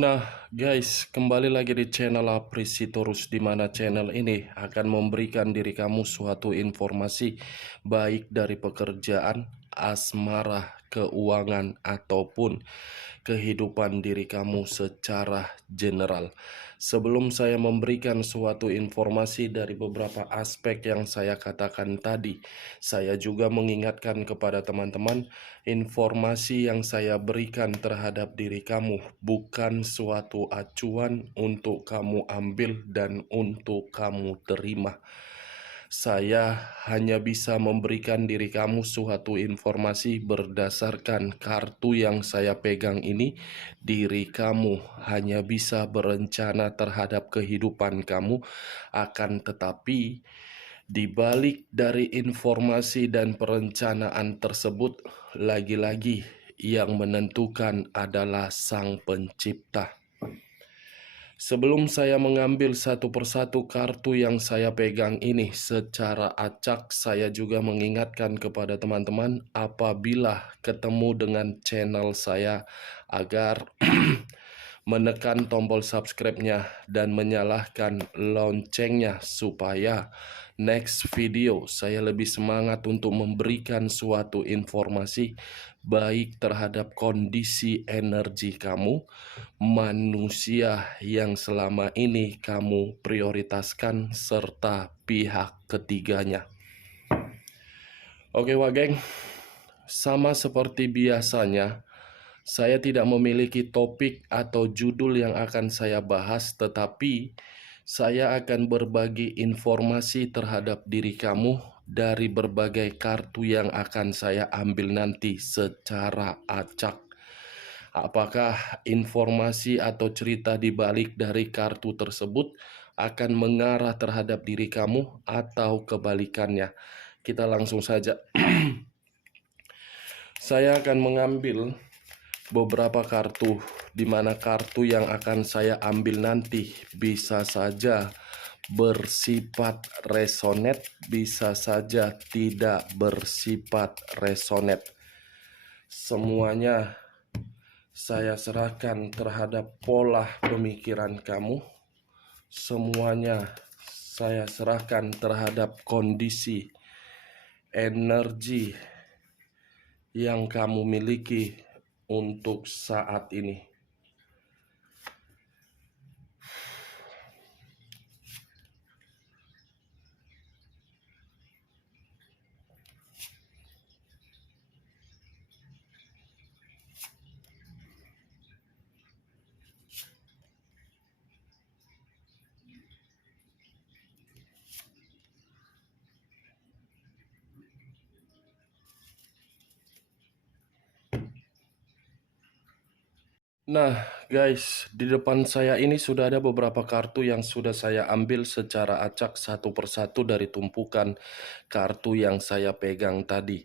Nah, guys, kembali lagi di channel Aprisitorus, di mana channel ini akan memberikan diri kamu suatu informasi baik dari pekerjaan, asmara, keuangan, ataupun kehidupan diri kamu secara general. Sebelum saya memberikan suatu informasi dari beberapa aspek yang saya katakan tadi, saya juga mengingatkan kepada teman-teman, informasi yang saya berikan terhadap diri kamu bukan suatu acuan untuk kamu ambil dan untuk kamu terima. Saya hanya bisa memberikan diri kamu suatu informasi berdasarkan kartu yang saya pegang ini. Diri kamu hanya bisa berencana terhadap kehidupan kamu, akan tetapi di balik dari informasi dan perencanaan tersebut, lagi-lagi yang menentukan adalah Sang Pencipta. Sebelum saya mengambil satu persatu kartu yang saya pegang ini secara acak, saya juga mengingatkan kepada teman-teman apabila ketemu dengan channel saya agar menekan tombol subscribe-nya dan menyalakan loncengnya supaya next video saya lebih semangat untuk memberikan suatu informasi baik terhadap kondisi energi kamu, manusia yang selama ini kamu prioritaskan, serta pihak ketiganya. Oke geng, sama seperti biasanya, saya tidak memiliki topik atau judul yang akan saya bahas, tetapi saya akan berbagi informasi terhadap diri kamu dari berbagai kartu yang akan saya ambil nanti secara acak. Apakah informasi atau cerita di balik dari kartu tersebut akan mengarah terhadap diri kamu atau kebalikannya? Kita langsung saja. Saya akan mengambil beberapa kartu, di mana kartu yang akan saya ambil nanti bisa saja bersifat resonate, bisa saja tidak bersifat resonate. Semuanya saya serahkan terhadap pola pemikiran kamu. Semuanya saya serahkan terhadap kondisi energi yang kamu miliki untuk saat ini. Nah guys, di depan saya ini sudah ada beberapa kartu yang sudah saya ambil secara acak satu persatu dari tumpukan kartu yang saya pegang tadi.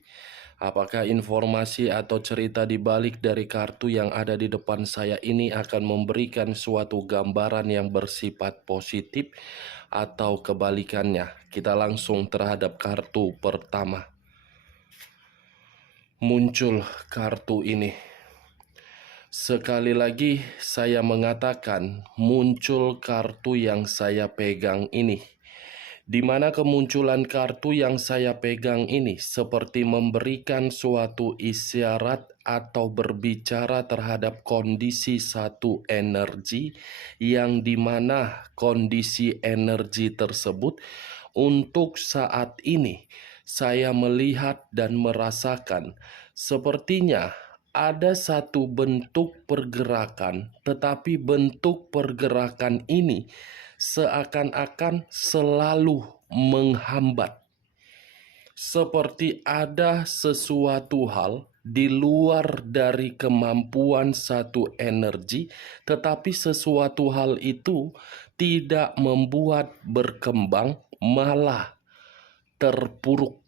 Apakah informasi atau cerita di balik dari kartu yang ada di depan saya ini akan memberikan suatu gambaran yang bersifat positif atau kebalikannya? Kita langsung terhadap kartu pertama. Muncul kartu ini. Sekali lagi saya mengatakan muncul kartu yang saya pegang ini. Di mana kemunculan kartu yang saya pegang ini seperti memberikan suatu isyarat atau berbicara terhadap kondisi satu energi, yang dimana kondisi energi tersebut untuk saat ini saya melihat dan merasakan sepertinya ada satu bentuk pergerakan, tetapi bentuk pergerakan ini seakan-akan selalu menghambat. Seperti ada sesuatu hal di luar dari kemampuan satu energi, tetapi sesuatu hal itu tidak membuat berkembang, malah terpuruk.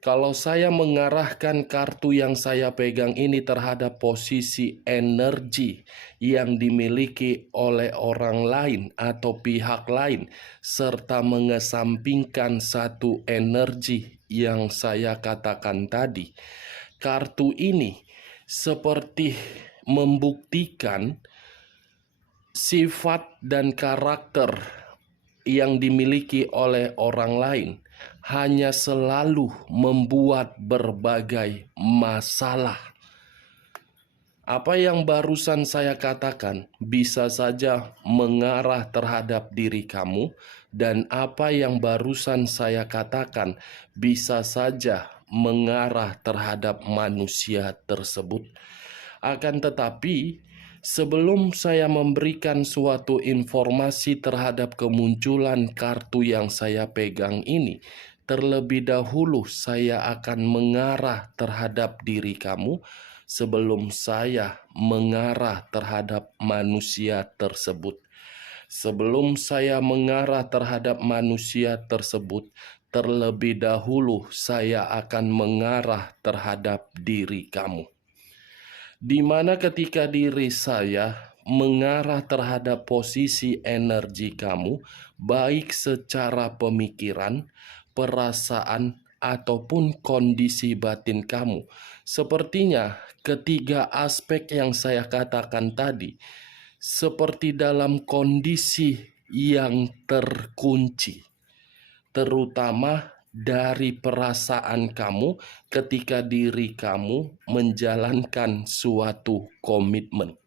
Kalau saya mengarahkan kartu yang saya pegang ini terhadap posisi energi yang dimiliki oleh orang lain atau pihak lain, serta mengesampingkan satu energi yang saya katakan tadi, kartu ini seperti membuktikan sifat dan karakter yang dimiliki oleh orang lain, hanya selalu membuat berbagai masalah. Apa yang barusan saya katakan bisa saja mengarah terhadap diri kamu, dan apa yang barusan saya katakan bisa saja mengarah terhadap manusia tersebut. Akan tetapi, sebelum saya memberikan suatu informasi terhadap kemunculan kartu yang saya pegang ini, terlebih dahulu saya akan mengarah terhadap diri kamu sebelum saya mengarah terhadap manusia tersebut. Sebelum saya mengarah terhadap manusia tersebut, terlebih dahulu saya akan mengarah terhadap diri kamu. Di mana ketika diri saya mengarah terhadap posisi energi kamu, baik secara pemikiran, perasaan, ataupun kondisi batin kamu. Sepertinya ketiga aspek yang saya katakan tadi, seperti dalam kondisi yang terkunci, terutama dari perasaan kamu ketika diri kamu menjalankan suatu komitmen.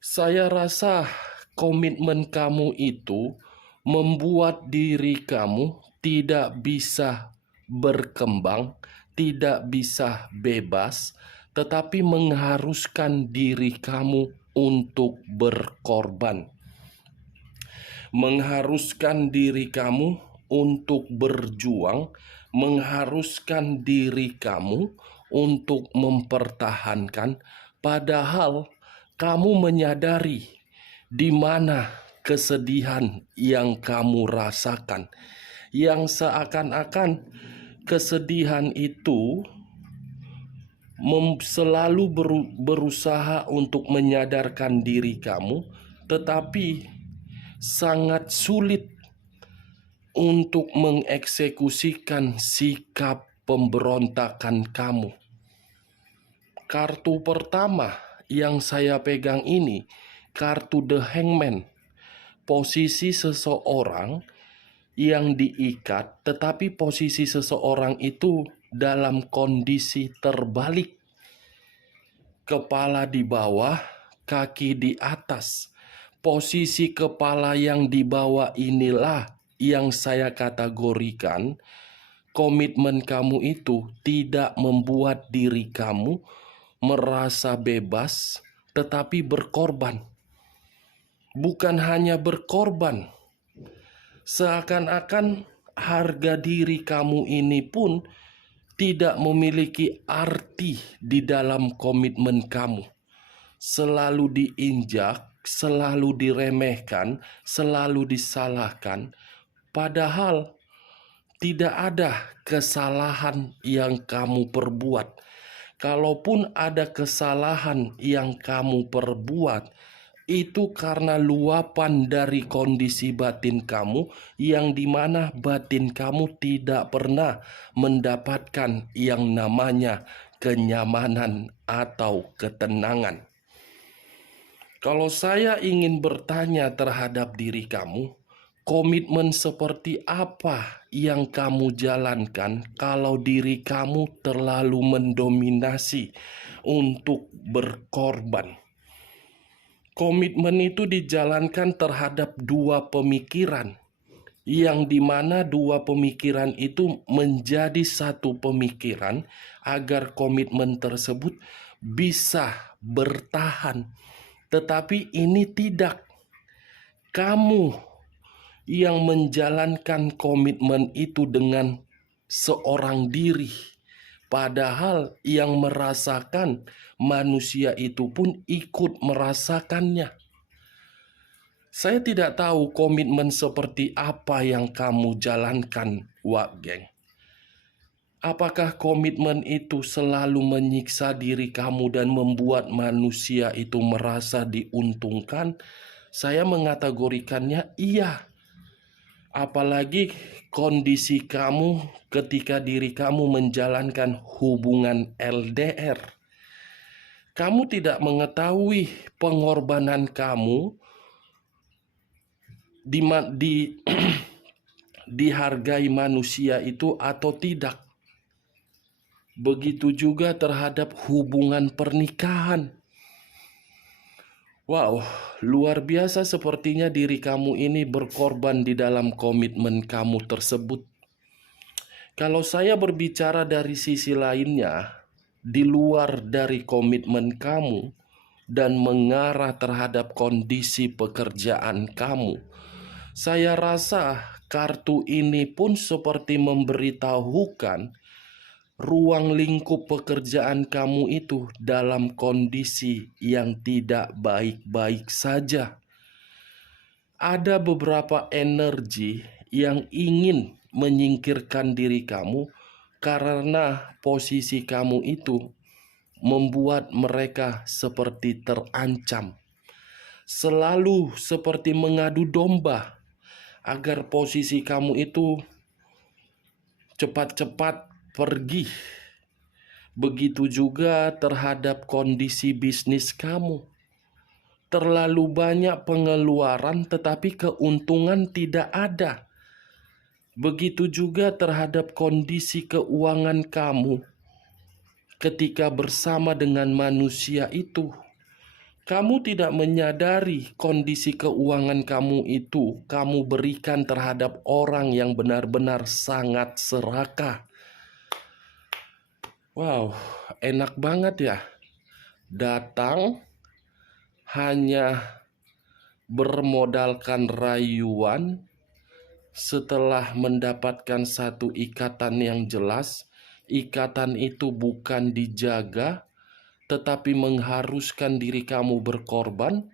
Saya rasa komitmen kamu itu membuat diri kamu tidak bisa berkembang, tidak bisa bebas, tetapi mengharuskan diri kamu untuk berkorban. Mengharuskan diri kamu untuk berjuang, mengharuskan diri kamu untuk mempertahankan, padahal kamu menyadari di mana kesedihan yang kamu rasakan, yang seakan-akan kesedihan itu selalu berusaha untuk menyadarkan diri kamu, tetapi sangat sulit untuk mengeksekusikan sikap pemberontakan kamu. Kartu pertama yang saya pegang ini, kartu The Hangman. Posisi seseorang yang diikat, tetapi posisi seseorang itu dalam kondisi terbalik. Kepala di bawah, kaki di atas. Posisi kepala yang di bawah inilah yang saya kategorikan komitmen kamu itu tidak membuat diri kamu merasa bebas, tetapi berkorban. Bukan hanya berkorban, seakan-akan harga diri kamu ini pun tidak memiliki arti di dalam komitmen kamu. Selalu diinjak, selalu diremehkan, selalu disalahkan, padahal tidak ada kesalahan yang kamu perbuat. Kalaupun ada kesalahan yang kamu perbuat, itu karena luapan dari kondisi batin kamu, yang dimana batin kamu tidak pernah mendapatkan yang namanya kenyamanan atau ketenangan. Kalau saya ingin bertanya terhadap diri kamu, komitmen seperti apa yang kamu jalankan kalau diri kamu terlalu mendominasi untuk berkorban? Komitmen itu dijalankan terhadap dua pemikiran, yang dimana dua pemikiran itu menjadi satu pemikiran agar komitmen tersebut bisa bertahan. Tetapi ini tidak. Kamu yang menjalankan komitmen itu dengan seorang diri, padahal yang merasakan manusia itu pun ikut merasakannya. Saya tidak tahu komitmen seperti apa yang kamu jalankan, Wak Geng. Apakah komitmen itu selalu menyiksa diri kamu dan membuat manusia itu merasa diuntungkan? Saya mengategorikannya iya. Apalagi kondisi kamu ketika diri kamu menjalankan hubungan LDR. Kamu tidak mengetahui pengorbanan kamu di dihargai manusia itu atau tidak. Begitu juga terhadap hubungan pernikahan. Wow, luar biasa sepertinya diri kamu ini berkorban di dalam komitmen kamu tersebut. Kalau saya berbicara dari sisi lainnya, di luar dari komitmen kamu dan mengarah terhadap kondisi pekerjaan kamu, saya rasa kartu ini pun seperti memberitahukan ruang lingkup pekerjaan kamu itu dalam kondisi yang tidak baik-baik saja. Ada beberapa energi yang ingin menyingkirkan diri kamu karena posisi kamu itu membuat mereka seperti terancam. Selalu seperti mengadu domba agar posisi kamu itu cepat-cepat pergi. Begitu juga terhadap kondisi bisnis kamu. Terlalu banyak pengeluaran tetapi keuntungan tidak ada. Begitu juga terhadap kondisi keuangan kamu ketika bersama dengan manusia itu. Kamu tidak menyadari kondisi keuangan kamu itu kamu berikan terhadap orang yang benar-benar sangat serakah. Wow, enak banget ya. Datang hanya bermodalkan rayuan. Setelah mendapatkan satu ikatan yang jelas, ikatan itu bukan dijaga, tetapi mengharuskan diri kamu berkorban.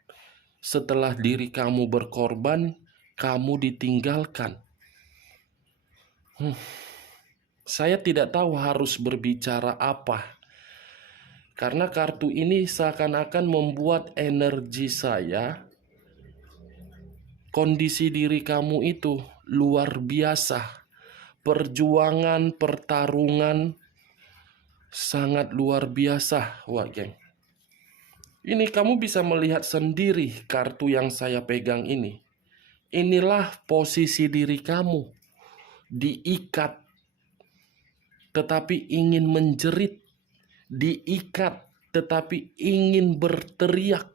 Setelah diri kamu berkorban, kamu ditinggalkan. Saya tidak tahu harus berbicara apa, karena kartu ini seakan-akan membuat energi saya, kondisi diri kamu itu luar biasa. Perjuangan, pertarungan sangat luar biasa. Wah geng, ini kamu bisa melihat sendiri kartu yang saya pegang ini. Inilah posisi diri kamu, diikat tetapi ingin menjerit, diikat tetapi ingin berteriak,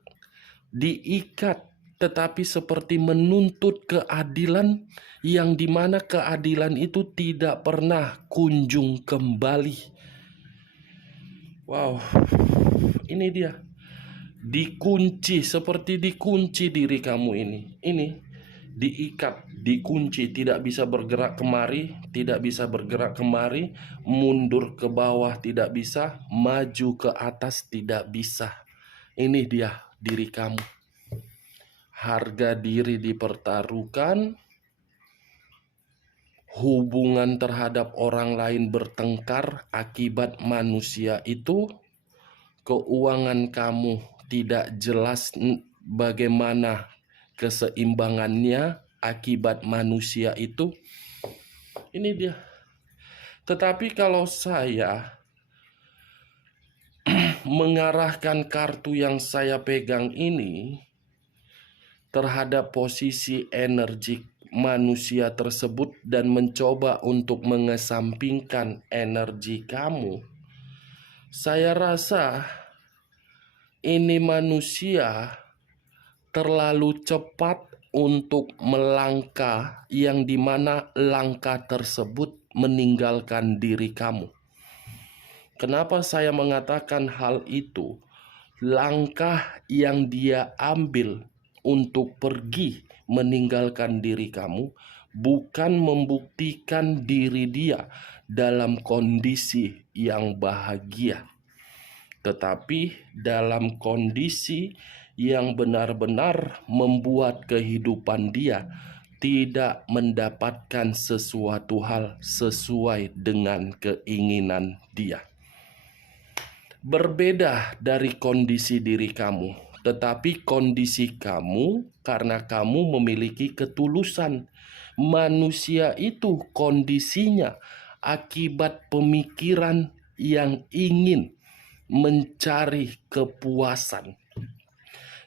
diikat tetapi seperti menuntut keadilan, yang dimana keadilan itu tidak pernah kunjung kembali. Wow, ini dia, dikunci, seperti dikunci diri kamu ini diikat, dikunci, tidak bisa bergerak kemari, tidak bisa bergerak kemari, mundur ke bawah tidak bisa, maju ke atas tidak bisa. Ini dia diri kamu. Harga diri dipertaruhkan, hubungan terhadap orang lain bertengkar akibat manusia itu, keuangan kamu tidak jelas bagaimana keseimbangannya akibat manusia itu. Ini dia. Tetapi kalau saya mengarahkan kartu yang saya pegang ini terhadap posisi energi manusia tersebut dan mencoba untuk mengesampingkan energi kamu, saya rasa ini manusia terlalu cepat untuk melangkah, yang dimana langkah tersebut meninggalkan diri kamu. Kenapa saya mengatakan hal itu? Langkah yang dia ambil untuk pergi meninggalkan diri kamu bukan membuktikan diri dia dalam kondisi yang bahagia, tetapi dalam kondisi yang benar-benar membuat kehidupan dia tidak mendapatkan sesuatu hal sesuai dengan keinginan dia. Berbeda dari kondisi diri kamu, tetapi kondisi kamu karena kamu memiliki ketulusan. Manusia itu kondisinya akibat pemikiran yang ingin mencari kepuasan.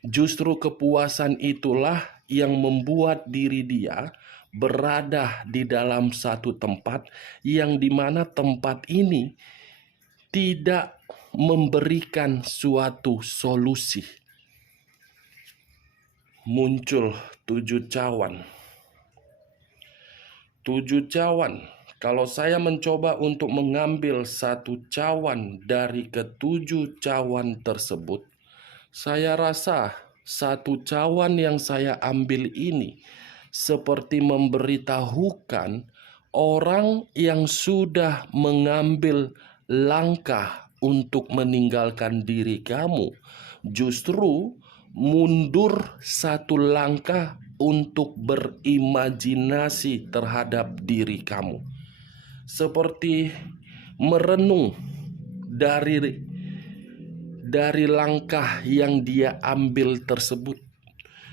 Justru kepuasan itulah yang membuat diri dia berada di dalam satu tempat yang dimana tempat ini tidak memberikan suatu solusi. Muncul 7 cawan. 7 cawan. Kalau saya mencoba untuk mengambil satu cawan dari ketujuh cawan tersebut, saya rasa satu cawan yang saya ambil ini seperti memberitahukan orang yang sudah mengambil langkah untuk meninggalkan diri kamu, justru mundur satu langkah untuk berimajinasi terhadap diri kamu. Seperti merenung dari langkah yang dia ambil tersebut.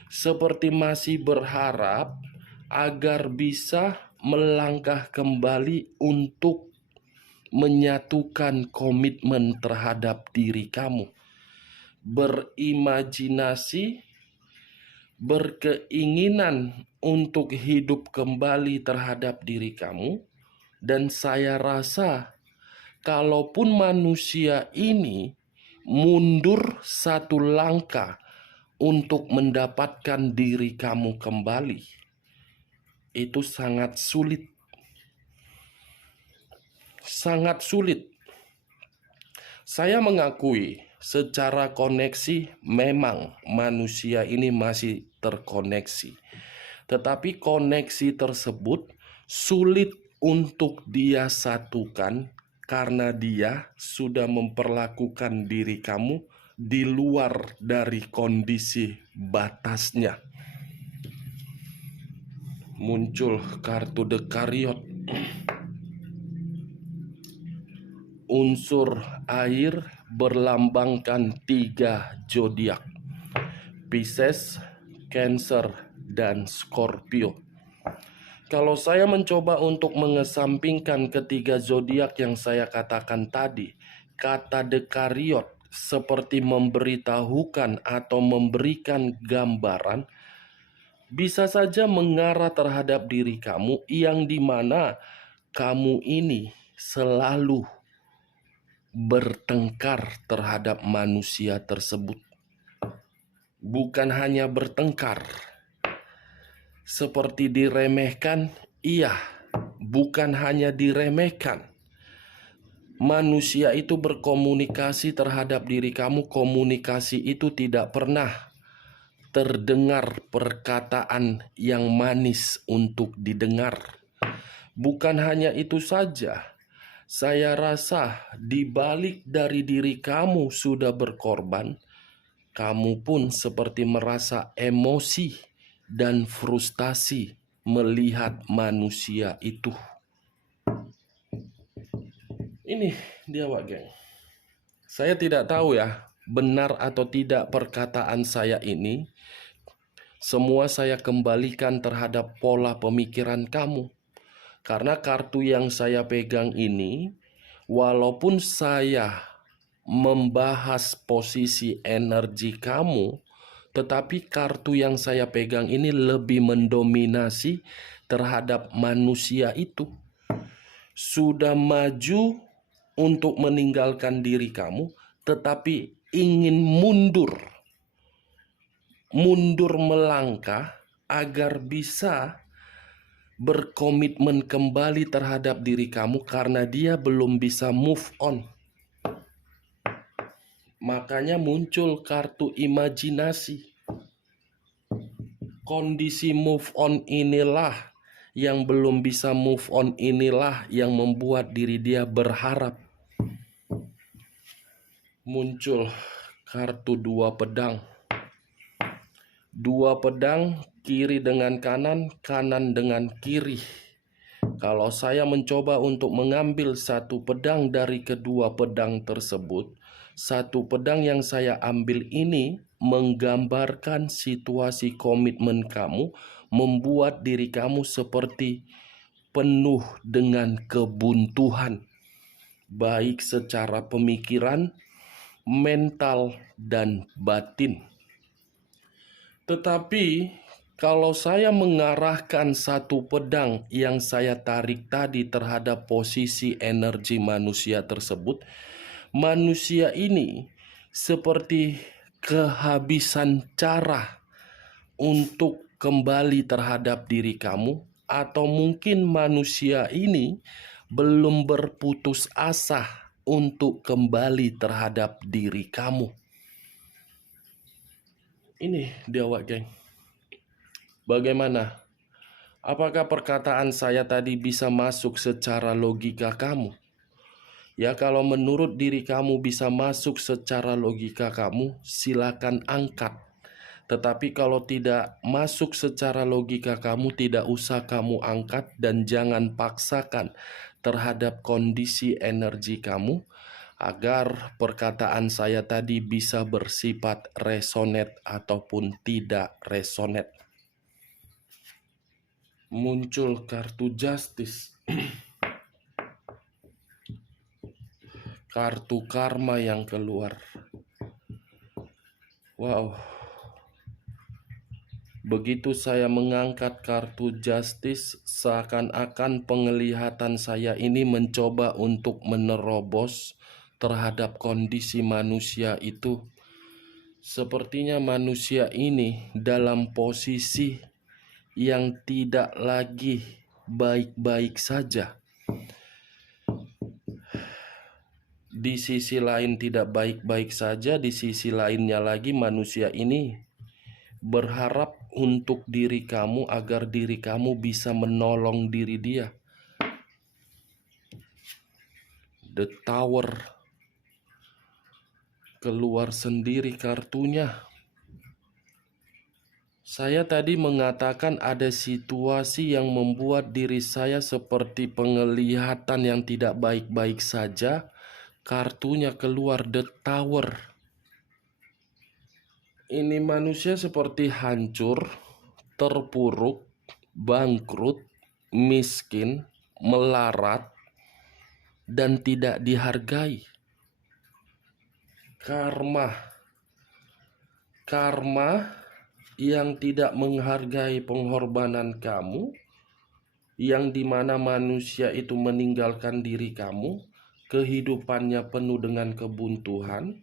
Seperti masih berharap agar bisa melangkah kembali untuk menyatukan komitmen terhadap diri kamu. Berimajinasi, berkeinginan untuk hidup kembali terhadap diri kamu. Dan saya rasa kalaupun manusia ini mundur satu langkah untuk mendapatkan diri kamu kembali, itu sangat sulit. Sangat sulit. Saya mengakui secara koneksi memang manusia ini masih terkoneksi. Tetapi koneksi tersebut sulit untuk dia satukan karena dia sudah memperlakukan diri kamu di luar dari kondisi batasnya. Muncul kartu Dekariot. Unsur air berlambangkan 3 zodiak: Pisces, Cancer, dan Scorpio. Kalau saya mencoba untuk mengesampingkan ketiga zodiak yang saya katakan tadi, kata Dekariot seperti memberitahukan atau memberikan gambaran bisa saja mengarah terhadap diri kamu yang dimana kamu ini selalu bertengkar terhadap manusia tersebut. Bukan hanya bertengkar, seperti diremehkan, iya, bukan hanya diremehkan. Manusia itu berkomunikasi terhadap diri kamu, komunikasi itu tidak pernah terdengar perkataan yang manis untuk didengar. Bukan hanya itu saja, saya rasa di balik dari diri kamu sudah berkorban, kamu pun seperti merasa emosi dan frustasi melihat manusia itu. Ini dia, Wak Geng. Saya tidak tahu ya, benar atau tidak perkataan saya ini. Semua saya kembalikan terhadap pola pemikiran kamu. Karena kartu yang saya pegang ini, walaupun saya membahas posisi energi kamu, tetapi kartu yang saya pegang ini lebih mendominasi terhadap manusia itu. Sudah maju untuk meninggalkan diri kamu, tetapi ingin mundur melangkah agar bisa berkomitmen kembali terhadap diri kamu karena dia belum bisa move on. Makanya muncul kartu imajinasi. Kondisi move on inilah yang belum bisa move on, inilah yang membuat diri dia berharap. Muncul kartu 2 pedang. 2 pedang, kiri dengan kanan, kanan dengan kiri. Kalau saya mencoba untuk mengambil satu pedang dari kedua pedang tersebut, satu pedang yang saya ambil ini menggambarkan situasi komitmen kamu, membuat diri kamu seperti penuh dengan kebuntuan, baik secara pemikiran, mental, dan batin. Tetapi kalau saya mengarahkan satu pedang yang saya tarik tadi terhadap posisi energi manusia tersebut, manusia ini seperti kehabisan cara untuk kembali terhadap diri kamu, atau mungkin manusia ini belum berputus asa untuk kembali terhadap diri kamu. Ini dia, Wak Geng. Bagaimana? Apakah perkataan saya tadi bisa masuk secara logika kamu? Ya, kalau menurut diri kamu bisa masuk secara logika kamu, silakan angkat. Tetapi kalau tidak masuk secara logika kamu, tidak usah kamu angkat dan jangan paksakan terhadap kondisi energi kamu agar perkataan saya tadi bisa bersifat resonate ataupun tidak resonate. Muncul kartu justice. Kartu karma yang keluar. Wow. Begitu saya mengangkat kartu justice, seakan-akan penglihatan saya ini mencoba untuk menerobos terhadap kondisi manusia itu. Sepertinya manusia ini dalam posisi yang tidak lagi baik-baik saja. Di sisi lain tidak baik-baik saja, di sisi lainnya lagi manusia ini berharap untuk diri kamu agar diri kamu bisa menolong diri dia. The Tower keluar sendiri kartunya. Saya tadi mengatakan ada situasi yang membuat diri saya seperti penglihatan yang tidak baik-baik saja. Kartunya keluar The Tower. Ini manusia seperti hancur, terpuruk, bangkrut, miskin, melarat, dan tidak dihargai. Karma yang tidak menghargai pengorbanan kamu, yang dimana manusia itu meninggalkan diri kamu, kehidupannya penuh dengan kebuntuan,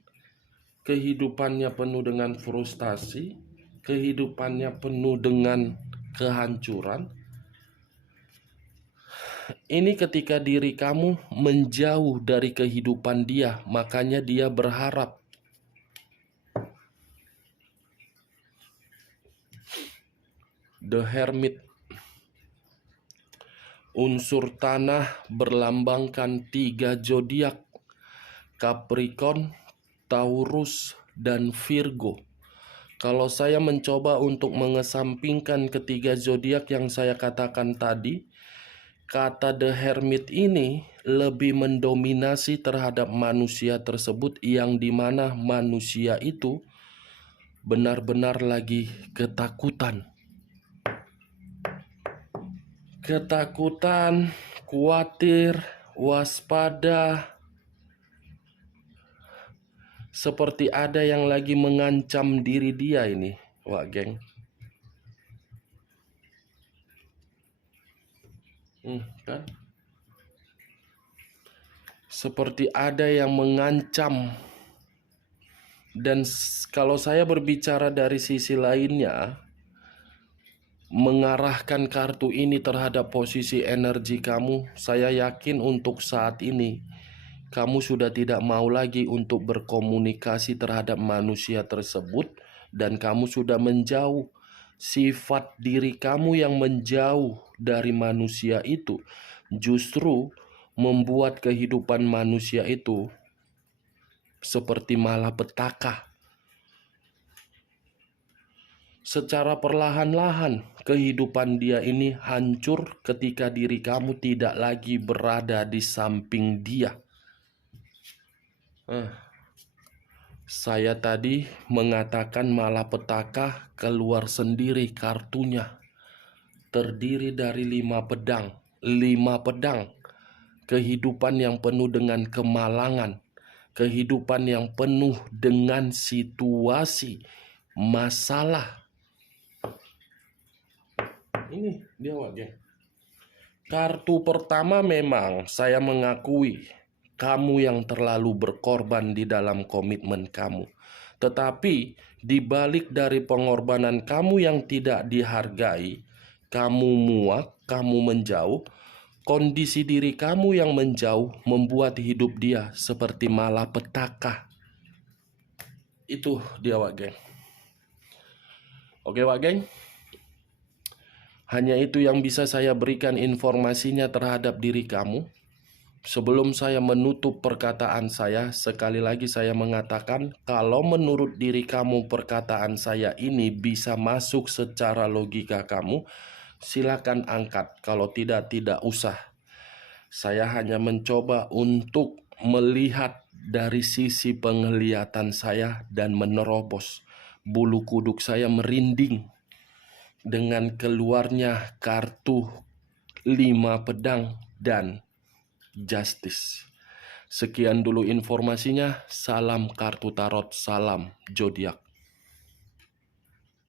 kehidupannya penuh dengan frustasi, kehidupannya penuh dengan kehancuran. Ini ketika diri kamu menjauh dari kehidupan dia, makanya dia berharap. The Hermit. Unsur tanah berlambangkan 3 zodiak: Capricorn, Taurus, dan Virgo. Kalau saya mencoba untuk mengesampingkan ketiga zodiak yang saya katakan tadi, kata The Hermit ini lebih mendominasi terhadap manusia tersebut, yang dimana manusia itu benar-benar lagi ketakutan. Ketakutan, khawatir, waspada. Seperti ada yang lagi mengancam diri dia ini, Wak Geng. Kan? Seperti ada yang mengancam. Dan kalau saya berbicara dari sisi lainnya, mengarahkan kartu ini terhadap posisi energi kamu, saya yakin untuk saat ini kamu sudah tidak mau lagi untuk berkomunikasi terhadap manusia tersebut, dan kamu sudah menjauh. Sifat diri kamu yang menjauh dari manusia itu justru membuat kehidupan manusia itu seperti malapetaka. Secara perlahan-lahan kehidupan dia ini hancur ketika diri kamu tidak lagi berada di samping dia. Saya tadi mengatakan malapetaka, keluar sendiri kartunya. Terdiri dari 5 pedang. 5 pedang. Kehidupan yang penuh dengan kemalangan. kehidupan yang penuh dengan situasi, masalah. Ini dia geng. Kartu pertama, memang saya mengakui kamu yang terlalu berkorban di dalam komitmen kamu. Tetapi di balik dari pengorbanan kamu yang tidak dihargai, kamu muak, kamu menjauh, kondisi diri kamu yang menjauh membuat hidup dia seperti malapetaka. Itu dia Wak Geng. Oke Wak Geng. Hanya itu yang bisa saya berikan informasinya terhadap diri kamu. Sebelum saya menutup perkataan saya, sekali lagi saya mengatakan, kalau menurut diri kamu perkataan saya ini bisa masuk secara logika kamu, silakan angkat. Kalau tidak, tidak usah. Saya hanya mencoba untuk melihat dari sisi penglihatan saya dan menerobos. Bulu kuduk saya merinding dengan keluarnya kartu 5 pedang dan justice. Sekian dulu informasinya. Salam kartu tarot, salam zodiak.